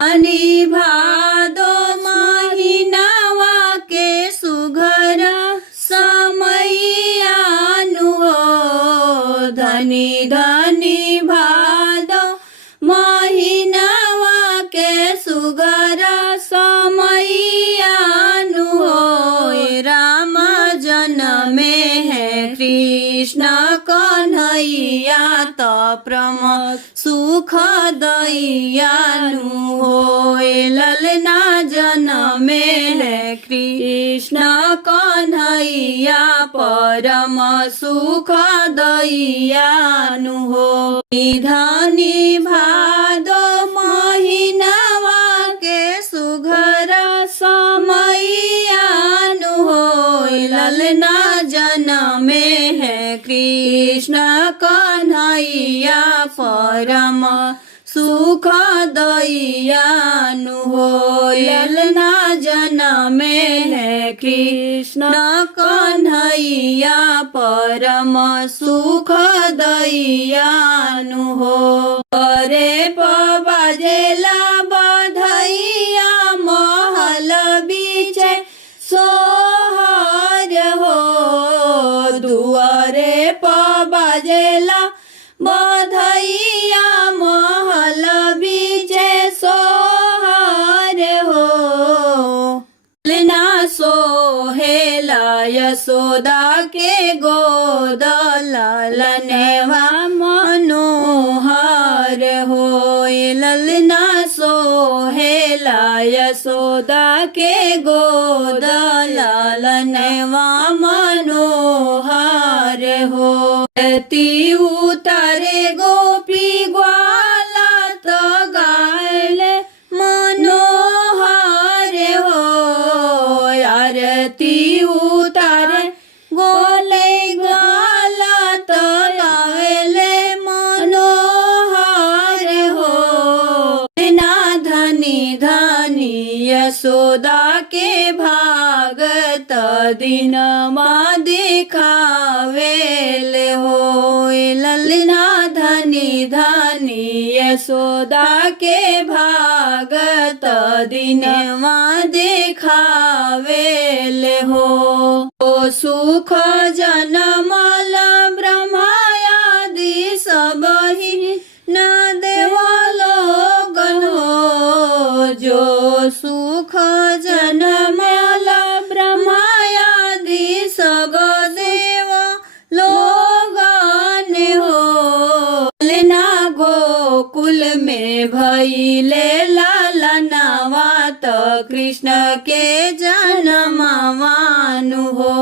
अनि भादो महिनावा के सुघर समयानु हो। धनी धनी भादो महिनावा के सुघर समयानु हो। राम जन्मे है कृष्ण कन्हैया त प्रमोद सुख दैयानु हो। ललना जन्मे है कृष्ण कन्हैया परम सुख दैयानु हो। धनी भादो महिनावा के सुघर समयानु हो। ललना जन्मे है कृष्ण कन्हैया परम सुख दैयानु हो। ललना जन्मे है कृष्ण कन्हैया परम सुख दैयानु हो। अरे बाजेला बधैया महल बीचे सोहर हो। दुआरे बाजेला बधैया महल बीचे सोहर हो। ललना सोहेला यशोदा के गोद ललनवा मनोहर हो। ललना सोहेला यशोदा के गोद ललनवा मनोहर हो। ती उतारे गोपी ग्वाला तो गायले मनोहर हो। आरती उतारे गोले ग्वाला तो गायले मनोहर हो। ना धनी धनी यशोदा के भागत दिन मा दिखावेले हो। ललना धनी धनी यशोदा के भागत दिन मा दिखावेले हो। ओ सुख जनमल ब्रह्मायादि सबहि न देवलोकन हो। जो सुख जनमल ब्रह्मायादि सब देव लोगन हो। ललना गोकुल में भइले लालनवा त कृष्ण के जन्मवानु हो।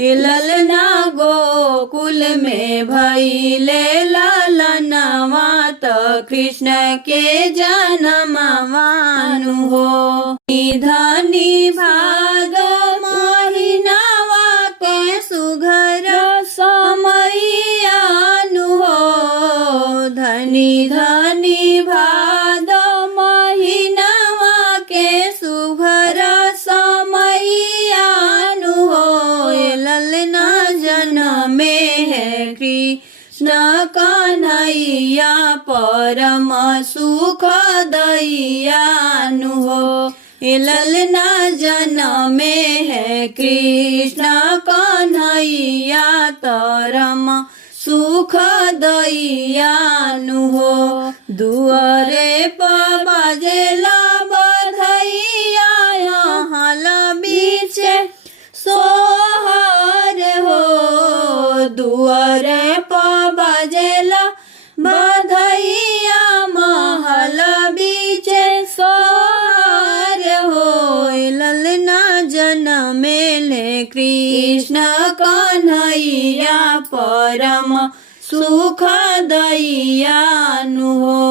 ललना गोकुल में भइले लालनवा त कृष्ण के जन्मवानु हो। धनी भादो महिनावा के सुघर समयानु हो। धनी धनी भादो महिनावा के सुघर समयानु हो। ललना जन्मे है कृष्ण कन्हैया परम सुख दैयानु हो। ललना जन्मे है कृष्ण कन्हैया परम सुख दैयानु हो। दुआरे बाजेला बधैया महल बीचे सोहर हो। दुआरे बाजेला बधैया महल बीचे सोहर हो। ललना जन्मे ले कृष्ण कन्हैया परम सुख दैयानु हो।